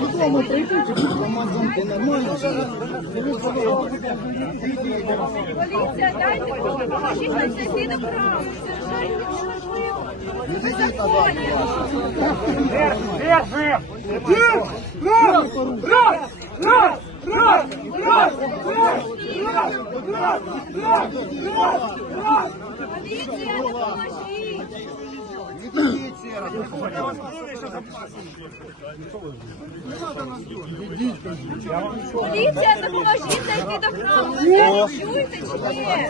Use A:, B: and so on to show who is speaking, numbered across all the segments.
A: Додому прийдуть, і будуть замки нормально.
B: Поліція, дайте допоможіть нам сусідам право. Це законі. Поліція, допоможіть. Поліція, допоможіть зайти до храму. Ви чуєте чи ні?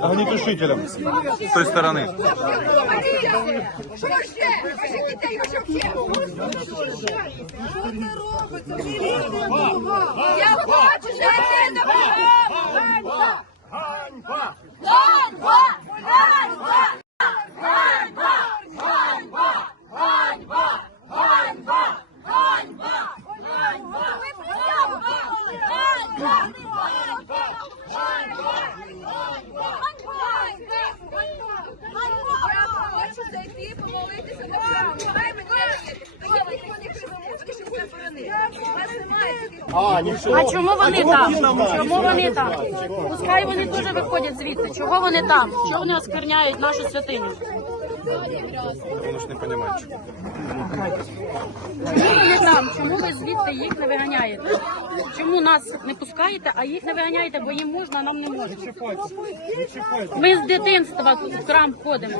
C: Огнетушителем с той стороны.
B: Що ще? Ваші дітей? Я хочу жити таких
D: А чому вони там? Чому вони там? Пускай вони теж виходять звідти. Чого вони там? Чого вони оскверняють нашу святиню?
C: Он уж не понимает.
D: Чому вони там? Чому ви звідти їх не виганяєте? Чому нас не пускаєте, а їх не виганяєте, бо їм можна, а нам не можна? Ми з дитинства в храм ходимо.